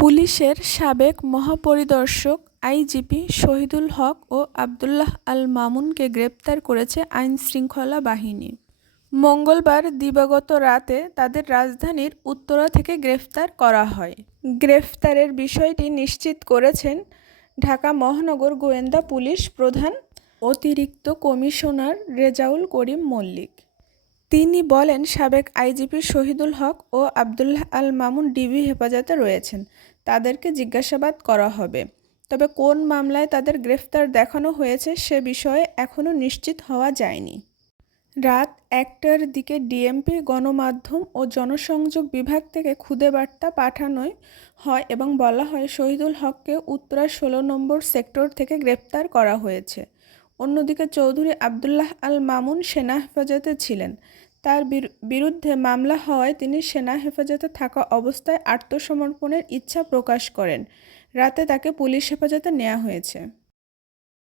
পুলিশের সাবেক মহাপরিদর্শক আইজিপি শহীদুল হক ও আবদুল্লাহ আল মামুনকে গ্রেপ্তার করেছে আইনশৃঙ্খলা বাহিনী। মঙ্গলবার দিবাগত রাতে তাদের রাজধানীর উত্তরা থেকে গ্রেফতার করা হয়। গ্রেফতারের বিষয়টি নিশ্চিত করেছেন ঢাকা মহানগর গোয়েন্দা পুলিশ প্রধান অতিরিক্ত কমিশনার রেজাউল করিম মল্লিক। তিনি বলেন, সাবেক আইজিপি শহীদুল হক ও আবদুল্লাহ আল মামুন ডিবি হেফাজতে রয়েছেন। তাদেরকে জিজ্ঞাসাবাদ করা হবে। তবে কোন মামলায় তাদের গ্রেফতার দেখানো হয়েছে সে বিষয়ে এখনও নিশ্চিত হওয়া যায়নি। রাত একটার দিকে ডিএমপি, গণমাধ্যম ও জনসংযোগ বিভাগ থেকে খুদে বার্তা পাঠানোয় হয় এবং বলা হয়, শহীদুল হককে উত্তরা ষোলো নম্বর সেক্টর থেকে গ্রেপ্তার করা হয়েছে। অন্যদিকে চৌধুরী আবদুল্লাহ আল মামুন সেনা হেফাজতে ছিলেন। তার বিরু- বিরুদ্ধে মামলা হওয়ায় তিনি সেনা হেফাজতে থাকা অবস্থায় আত্মসমর্পণের ইচ্ছা প্রকাশ করেন। রাতে তাকে পুলিশ হেফাজতে নেওয়া হয়েছে।